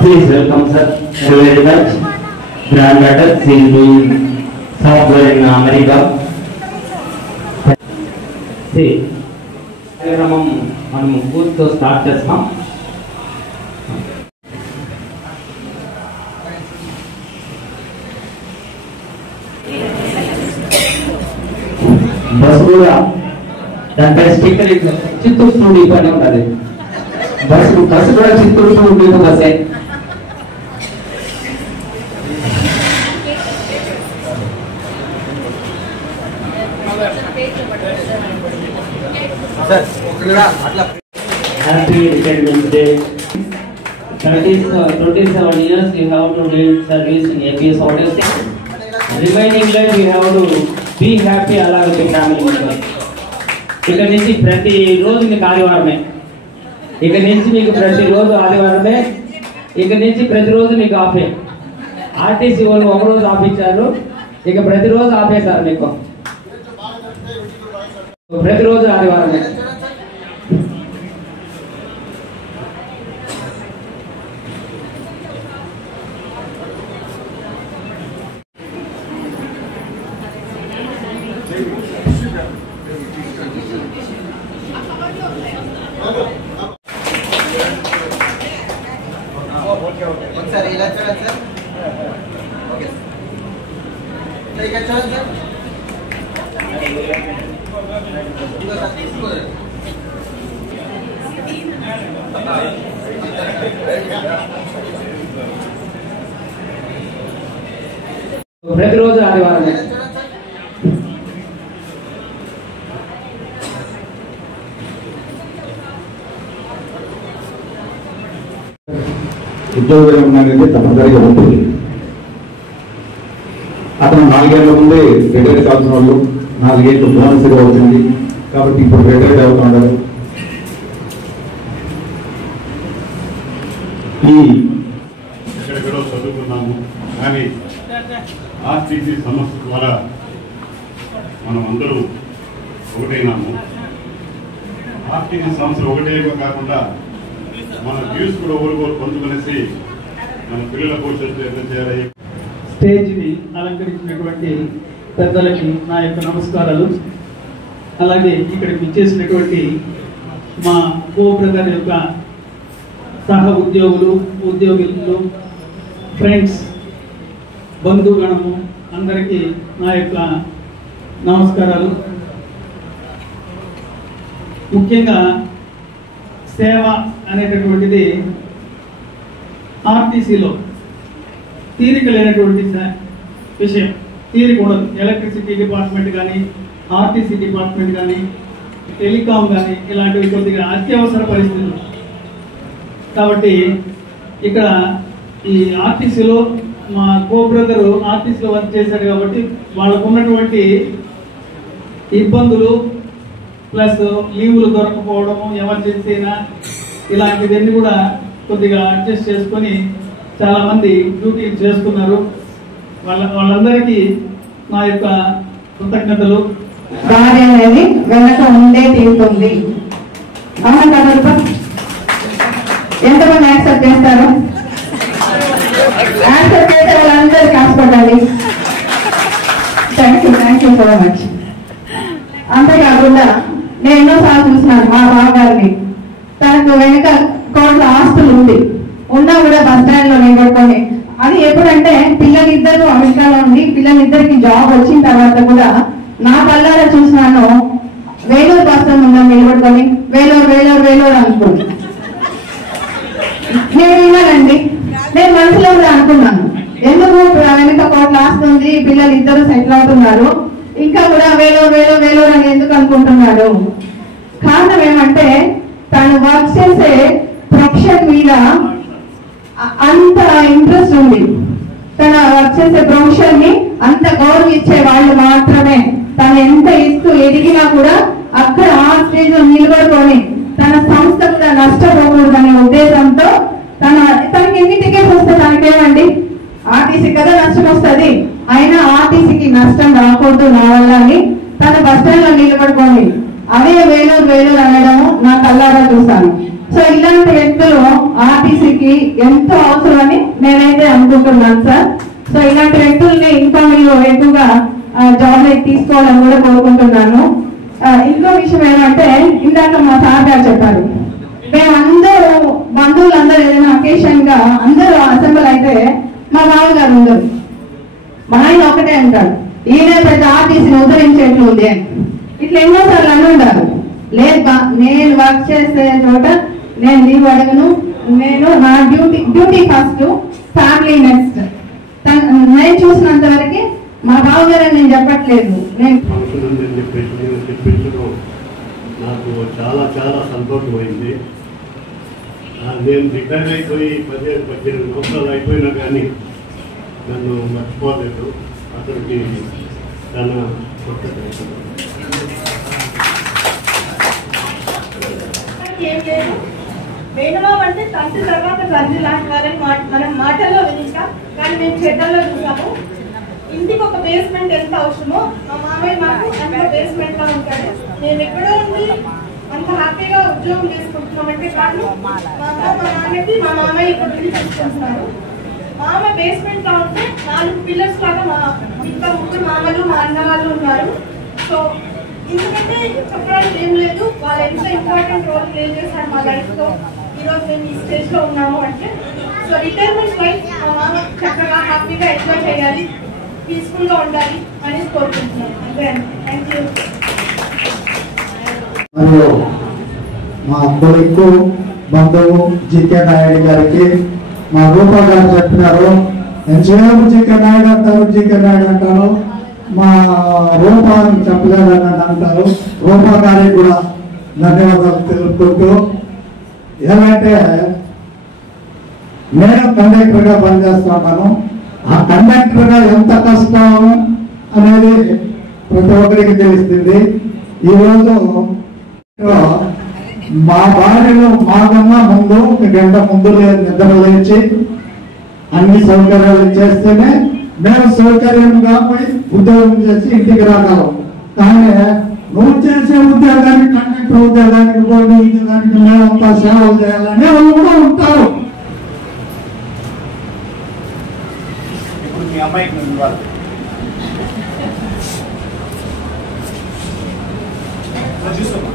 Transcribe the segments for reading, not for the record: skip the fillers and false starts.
Please welcome sir. Thank you very much. Granddaughter, she is doing software in America. See, మనం కూర్చో start చేస్తాం. Bus కూడా దానిపై sticker Chittoor studio పని ఉంటుంది. బస్సు కూడా చిత్తూరు స్టూడియో బస్సే. Happy Independence Day. 27 years you have to do service in APS Audio. Remaining life you have to be happy along with your family members. ఇక నుంచి ప్రతి రోజు మీకు ఆదివారమే. ఇక నుంచి మీకు ప్రతిరోజు ఆదివారమే. ఇక నుంచి ప్రతిరోజు మీకు ఆఫే. ఆర్టీసీ వాళ్ళు ఒక రోజు ఆఫ్ ఇచ్చారు, ఇక ప్రతిరోజు ఆపేశారు మీకు. ప్రతిరోజు ఆదివారమే. ఒకసారి ఇలా చూడండి సార్. ఓకే సార్, ఇక్కడ చూడండి సార్. ఇంకోసారి తీసుకోండి. ప్రతిరోజు ఆదివారమే. ఉద్యోగం అనేది తప్పనిసరిగా ఉంటుంది. అతను 4 ఏళ్ల ముందే రిటైర్ కావాల్సిన వాళ్ళు 4 ఏళ్ళు బోనస్గా వచ్చింది కాబట్టి ఇప్పుడు రిటైర్డ్ అవుతున్నారు. ఎక్కడెక్కడో చదువుకున్నాము కానీ ఆర్టీసీ సంస్థ ద్వారా మనం అందరూ ఒకటైనాము. ఆర్టీసీ సంస్థ ఒకటే కాకుండా మన వ్యూస్ కూడా ఒకరికొకరు పంచుకునేసి మన పిల్లల భవిష్యత్తు ఎట్లా చేయాలి. స్టేజ్ని అలంకరించినటువంటి పెద్దలకి నా యొక్క నమస్కారాలు. అలాగే ఇక్కడికి ఇచ్చేసినటువంటి మా కో బ్రదర్ యొక్క సహ ఉద్యోగులు, ఫ్రెండ్స్, బంధుగణము అందరికీ నా యొక్క నమస్కారాలు. ముఖ్యంగా సేవ అనేటటువంటిది ఆర్టీసీలో తీరిక లేనటువంటి విషయం. తీరిక ఉండదు. ఎలక్ట్రిసిటీ డిపార్ట్మెంట్ కానీ, ఆర్టీసీ డిపార్ట్మెంట్ కానీ, టెలికాం కానీ ఇలాంటివి కొద్దిగా అత్యవసర పరిస్థితులు. కాబట్టి ఇక్కడ ఈ ఆర్టీసీలో మా కో బ్రదరు ఆర్టీసీలో వర్క్ చేశారు కాబట్టి వాళ్ళకు ఉన్నటువంటి ఇబ్బందులు ప్లస్ లీవులు దొరకపోవడము, ఎమర్జెన్సీ అయినా ఇలాంటివన్నీ కూడా కొద్దిగా అడ్జస్ట్ చేసుకొని చాలా మంది డ్యూటీ చేస్తున్నారు. వాళ్ళందరికీ నా యొక్క కృతజ్ఞతలు. భార్య అనేది వెనక ఉండే తీరుతుంది. అవునా కదా? ఎంతమంది యాక్సెప్ట్ చేస్తారు? యాక్సెప్ట్ చేసే వాళ్ళందరికీ hospital. Thank you so much. అంతేకాకుండా నేను ఎన్నోసార్లు చూసినాను మా బావగారిని. తనకు వెనక కోట్ల ఆస్తులు ఉన్నా కూడా బస్ స్టాండ్ లో నిలబడుకొని, అది ఎప్పుడంటే పిల్లలిద్దరు అమెరికాలో ఉండి పిల్లలిద్దరికి జాబ్ వచ్చిన తర్వాత కూడా నా కళ్ళారా చూసినాను. వేలూరు బస్ స్టాండ్ ఉందా నిలబడుకొని వేలూరు అనుకోండి. నేను విన్నానండి. నేను మనసులో కూడా అనుకున్నాను, ఎందుకు వెనక కోట్ల ఆస్తి ఉంది, పిల్లలు ఇద్దరు సెటిల్ అవుతున్నారు, ఇంకా కూడా వేలూరు అని ఎందుకు అనుకుంటున్నాడు? కారణం ఏమంటే తను వర్క్ చేసే ప్రొఫెషన్ మీద అంత ఇంట్రెస్ట్ ఉంది. తన వర్క్ చేసే ప్రొఫెషన్ ని అంత గౌరవం ఇచ్చే వాళ్ళు మాత్రమే తను ఎంత ఇస్తూ ఎదిగినా కూడా అక్కడ ఆ స్టేజ్ లో నిలబడుకొని తన సంస్థ కూడా నష్టపోకూడదనే ఉద్దేశంతో తనకి ఎన్ని టికెట్స్ వస్తే తనకేమండి, ఆర్టీసీ కదా నష్టం వస్తుంది, అయినా ఆర్టీసీకి నష్టం రాకూడదు నా వల్ల అని తన బస్ స్టాండ్ లో నిలబడుకోండి. అవే వేలూరు అనడము నా కళ్ళారా చూస్తాను. సో ఇలాంటి వ్యక్తులు ఆర్టీసీకి ఎంతో అవసరమని నేనైతే అనుకుంటున్నాను సార్. సో ఇలాంటి వ్యక్తుల్ని ఇంకా మీరు ఎక్కువగా జాబ్ లైక్ తీసుకోవాలని కూడా కోరుకుంటున్నాను. ఇంకో విషయం ఏమంటే, ఇందాక మా సార్ గారు చెప్పారు, మేమందరూ బంధువులందరూ ఏదైనా అకేషన్ గా అందరూ అసెంబ్ల్ అయితే మా మామగారు ఉండరు. మా ఆయన ఒకటే అంటాడు, ఈయన పెద్ద ఆర్టీసీని ఉద్ధరించేట్లు ఉంది అని. ఇట్లా ఎన్నోసార్లు అని ఉండారు. లేదు బా, నేను వర్క్ చేసే చోట నేను లీవ్ అడగను, నేను నా డ్యూటీ ఫస్ట్, ఫ్యామిలీ నెక్స్ట్. నేను చూసినంత వరకు మా బావగారు నేను చెప్పట్లేదు. నాకు చాలా చాలా సంతోషమైంది. నేను రిటైర్ అయిపోయి 18 సంవత్సరాలు అయిపోయినా కానీ నన్ను మర్చిపోలేదు. అతనికి చాలా వేణుమామ అంటే తండ్రి తర్వాత తండ్రి లాంటి వారని మనం మాటల్లో వినిస్తాం, కానీ మేము చెడ్డల్లో చూసాము. ఇంటికి ఒక బేస్మెంట్ ఎంత అవసరమో మా మామయ్య మాకు అంత బేస్మెంట్ లో ఉంటాడు. మేము ఎక్కడో ఉండి అంత హ్యాపీగా ఉద్యోగం చేసుకుంటున్నామంటే కాదు, మా నాన్నకి మా మామయ్య ఇక్కడ తీసుకుంటున్నారు. మామ బేస్మెంట్ లో ఉంటే 4 పిల్లర్స్ లాగా ఇంకా 3 మామలు మా అన్న వాళ్ళు ఉన్నారు. సో ఎందుకంటే చెప్పడానికి ఏం లేదు, వాళ్ళు ఎంత ఇంపార్టెంట్ రోల్ ప్లే చేశారు మా లైఫ్ లో. ఈరోజు మేము ఈ స్టేజ్ లో ఉన్నాము అంటే, సో రిటైర్మెంట్ లైఫ్ మా మామ చక్కగా హ్యాపీగా ఎంజాయ్ చేయాలి, పీస్ఫుల్ గా ఉండాలి అని కోరుకుంటున్నాను. అంతే అండి. Thank you. మరియు మా కొడుకు బంధువు జీకే నాయుడు గారికి మా రూపా గారు చెప్పినారు, ఎంతసేపు జీకే నాయుడు అంటారు, జీకే నాయుడు అంటారు, మా రూపా అని చెప్పలేదని అంటారు. రూపా గారికి కూడా ధన్యవాదాలు తెలుపుకుంటూ, ఏమంటే నేను కండక్టర్గా పనిచేస్తున్నాను. ఆ కండక్టర్గా ఎంత కష్టం అనేది ప్రతి ఒక్కరికి తెలుస్తుంది. ఈరోజు మా భార్యలో మాకన్నా ముందు 1 గంట ముందు నిద్ర లేచి అన్ని సౌకర్యాలు చేస్తేనే మేము సౌకర్యంగా పోయి ఉద్యోగం చేసి ఇంటికి రాగలం. కానీ నువ్వు చేసే ఉద్యోగానికి, కండక్టర్ ఉద్యోగానికి, పోయి ఉద్యోగానికి మేమంతా సేవలు చేయాలని వాళ్ళు కూడా ఉంటారు. ఇప్పుడు మీ అమ్మాయికి నువ్వు ఇవ్వాలి. చూసుకోమ్మా.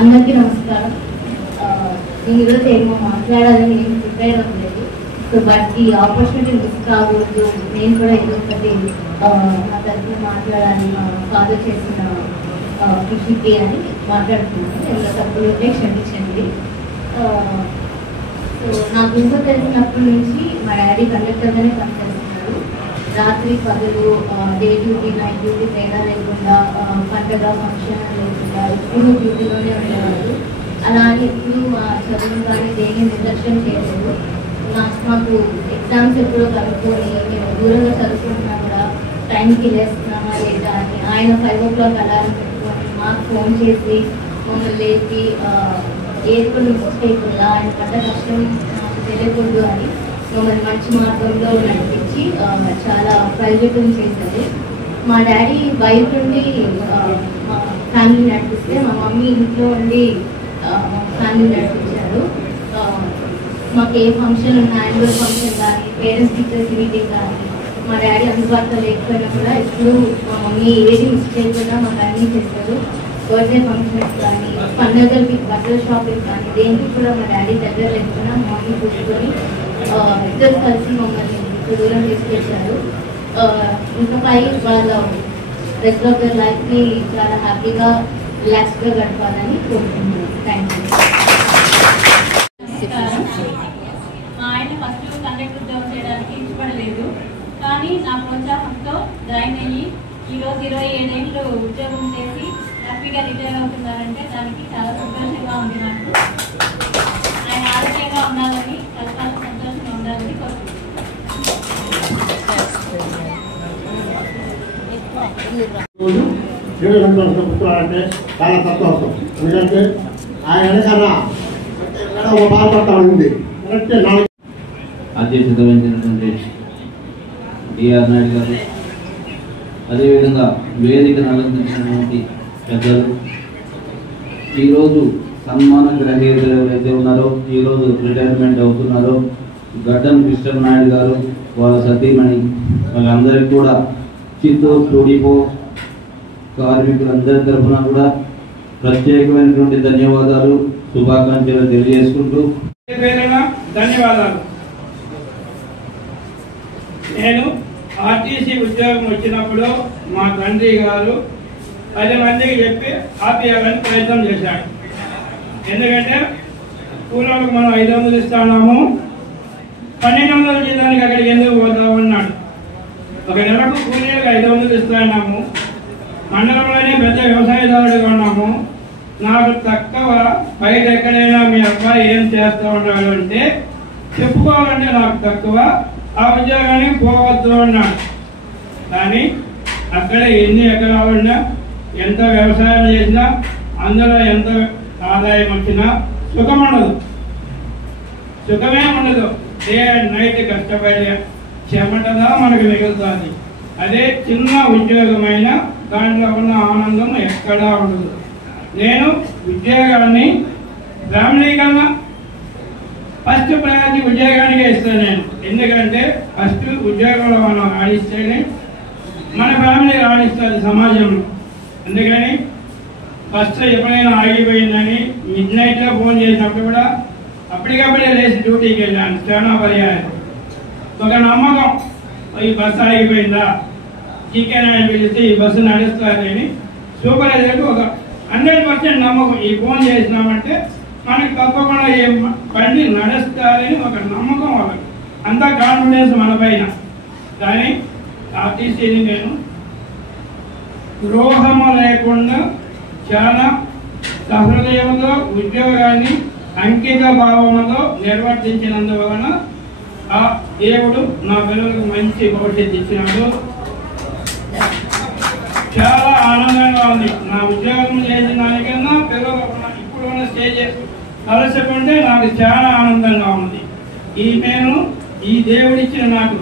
అందరికీ నమస్కారం. నేను ఈరోజు ఏమో మాట్లాడాలని నేను ప్రిపేర్ అవ్వలేదు. సో బట్ ఈ ఆపర్చునిటీ మిస్ కాకూడదు, నేను కూడా ఏదో ఒకటి నా తరఫున మాట్లాడాలి, మా ఫాదర్ చేసిన కృషికి అని మాట్లాడుతున్నాను. ఇలా తప్పులు ఉంటే క్షమించండి. సో నాకు ఇంకో తెలిసినప్పటి నుంచి మా డాడీ కండక్టర్గానే పనిచేస్తున్నారు. రాత్రి పగలు డే డ్యూటీ, నైట్ డ్యూటీ తేడా లేకుండా, పండగ ఫంక్షన్ లేకుండా ఎప్పుడు డ్యూటీలోనే ఉండేవారు. అలా అని ఎప్పుడు మా చదువు కానీ దేని నిర్లక్ష్యం చేయలేదు. మాకు ఎగ్జామ్స్ ఎప్పుడో కలుపుకొని మేము దూరంగా చదువుకుంటున్నా కూడా టైంకి లేస్తున్నామా లేదా అని ఆయన 5 o'clock అలారం పెట్టుకొని మాకు ఫోన్ చేసి మమ్మల్ని లేపి ఏది కూడా మిస్ చేయకుండా ఆయన పడ్డ కష్టం మాకు తెలియకూడదు అని మమ్మల్ని మంచి మార్గంలో నడిపించి చాలా ప్రైవేట్ చేశారు. మా డాడీ బయట నుండి మా ఫ్యామిలీ నడిపిస్తే మా మమ్మీ ఇంట్లో ఉండి ఫ్యామిలీ నడిపించారు. మాకు ఏ ఫంక్షన్ ఉన్నా, యాన్యువల్ ఫంక్షన్ కానీ, పేరెంట్స్ టీచర్స్ మీటింగ్ కానీ, మా డాడీ అందుబాటులో లేకపోయినా కూడా ఇప్పుడు మా మమ్మీ ఏది మిస్ చేయకుండా మాకు అన్నీ చేస్తారు. బర్త్డే ఫంక్షన్స్ కానీ, పండుగలకి బట్టల షాపింగ్ కానీ, దేనికి కూడా మా డాడీ దగ్గర లేకుండా మా మమ్మీ కూర్చొని ఇద్దరు కలిసి మమ్మల్ని దూరం తీసుకొచ్చారు. ఇంకా పై వాళ్ళ రెస్ట్ ఆఫ్ దర్ లైఫ్ని చాలా హ్యాపీగా రిలాక్స్గా గడపాలని కోరుకుంటున్నాను. Thank you. మా ఆయన ఫస్ట్ కండక్టర్ ఉద్యోగం చేయడానికి ఇష్టపడలేదు, కానీ నా ప్రోత్సాహంతో జాయిన్ అయ్యి ఈరోజు 27 ఏళ్ళు ఉద్యోగం చేసి హ్యాపీగా రిటైర్ అవుతున్నారంటే దానికి చాలా సంతోషంగా ఉంది. నాకు ఆయన ఆరోగ్యంగా ఉండాలని, చాలా సంతోషంగా ఉండాలని కోరుకుంటున్నాను. 7 గంటల పుస్తకాలంటే చాలా సంతోషం. ఎందుకంటే ఆయన కన్నా ఒక బాధపడతా ఉంది. కరెక్టే. అధ్యక్షత వహించినటువంటి డిఆర్ నాయుడు గారు, అదేవిధంగా వేదికను అలంకరించినటువంటి పెద్దలు, ఈరోజు సన్మాన గ్రహీతలు ఎవరైతే ఉన్నారో, ఈరోజు రిటైర్మెంట్ అవుతున్నారో గడ్డం కృష్ణ నాయుడు గారు, వాళ్ళ సతీమణి, వాళ్ళందరికీ కూడా చిత్తూరు టూడిపో కార్మికులందరి తరఫున కూడా ప్రత్యేకమైనటువంటి ధన్యవాదాలు, శుభాకాంక్షలు తెలియజేసుకుంటూ ధన్యవాదాలు. నేను ఆర్టీసీ ఉద్యోగం వచ్చినప్పుడు మా తండ్రి గారు 10 మందికి చెప్పి ఆపేయాలని ప్రయత్నం చేశాడు. ఎందుకంటే కూలీలకు మనం 500 ఇస్తున్నాము, 1200 జీతానికి అక్కడికి ఎందుకు పోతామన్నాడు. ఒక నెలకు కూలీలకు 500 ఇస్తున్నాము, మండలంలోనే పెద్ద వ్యవసాయదారుడిగా ఉన్నాము, నాకు తక్కువ బయట ఎక్కడైనా మీ అబ్బాయి ఏం చేస్తూ ఉన్నాడు అంటే చెప్పుకోవాలంటే నాకు తక్కువ, ఆ ఉద్యోగానికి పోవద్దు అన్నాడు. కానీ అక్కడ ఎన్ని ఎకరాలున్నా, ఎంత వ్యవసాయం చేసినా, అందులో ఎంత ఆదాయం వచ్చినా సుఖం ఉండదు, సుఖమే ఉండదు. డే అండ్ నైట్ కష్టపడి చెమటదా మనకు మిగులుతుంది. అదే చిన్న ఉద్యోగమైన దాంట్లో ఉన్న ఆనందం ఎక్కడా ఉండదు. నేను ఉద్యోగాన్ని ఫ్యామిలీ కన్నా ఫస్ట్ ప్రయారిటీ ఉద్యోగానికే ఇస్తాను నేను. ఎందుకంటే ఫస్ట్ ఉద్యోగంలో మనం రాణిస్తేనే మన ఫ్యామిలీ రాణిస్తుంది సమాజంలో. అందుకని ఫస్ట్ ఎప్పుడైనా ఆగిపోయిందని మిడ్ నైట్లో ఫోన్ చేసినప్పుడు కూడా అప్పటికప్పుడే లేచి డ్యూటీకి వెళ్ళాను చాలా పర్యాయం. ఒక నమ్మకం, ఈ బస్సు ఆగిపోయిందా, చికెన్ ఆయన పిలిచి ఈ బస్సు నడుస్తుందని సూపర్వైజర్కి ఒక 100% నమ్మకం. ఈ ఫోన్ చేసినామంటే మనకి తప్పకుండా ఏ బండి నడుస్తారని ఒక నమ్మకం వాళ్ళకి, అంత కాన్ఫిడెన్స్ మన పైన. కానీ ఆర్టీసీని నేను ద్రోహము లేకుండా చాలా సహృదయంతో ఉద్యోగాన్ని అంకిత భావంతో నిర్వర్తించినందువలన ఆ దేవుడు నా పిల్లలకు మంచి భవిష్యత్తు ఇచ్చినాడు. చాలా ఆనందంగా ఉంది. నా ఉద్యోగం చేసిన దానికన్నా పిల్లలు ఇప్పుడున్న స్టేజ్ కలుసుకుంటే నాకు చాలా ఆనందంగా ఉంది. ఈ దేవుడిచ్చిన నాకు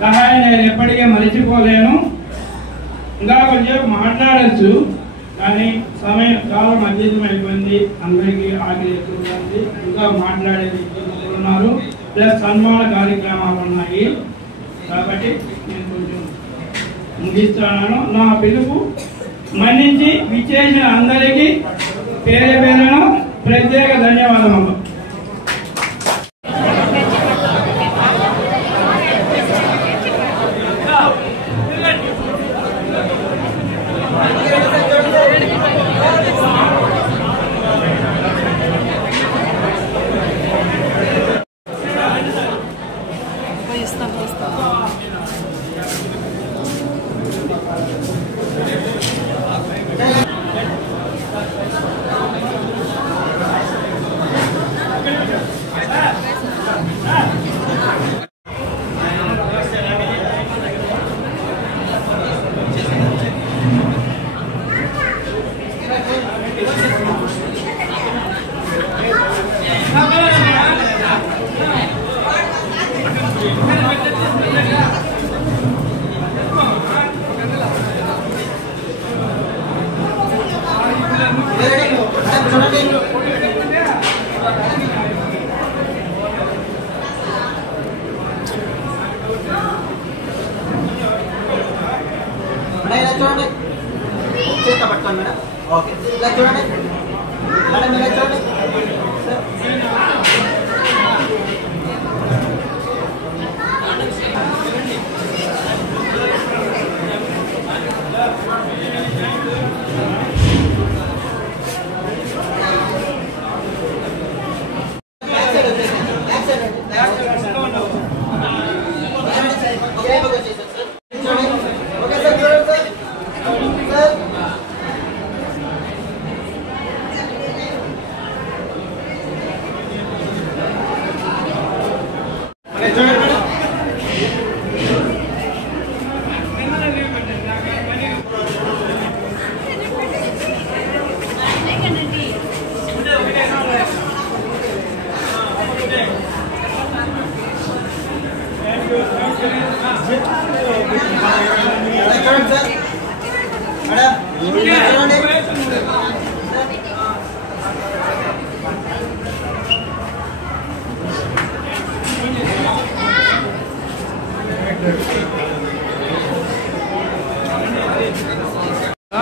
సహాయం నేను ఎప్పటికీ మరిచిపోలేను. ఇంకా కొంచెం మాట్లాడచ్చు, కానీ సమయం చాలా అతీతం అయిపోయింది. అందరికీ ఆకలి ఎక్కువగా ఉంది, ఇంకా మాట్లాడేది ఉన్నారు, ప్లస్ సన్మాన కార్యక్రమాలు ఉన్నాయి. కాబట్టి నేను కొంచెం ముగిస్తున్నాను. నా పిలుపు మన్నించి విచ్చేసిన అందరికీ పేరు పేరున ప్రత్యేక ధన్యవాదములు.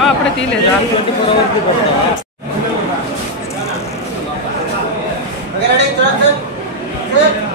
అప్పుడే తీయలేదు 24 అవర్స్ కొడతా రెడీ చూడండి సార్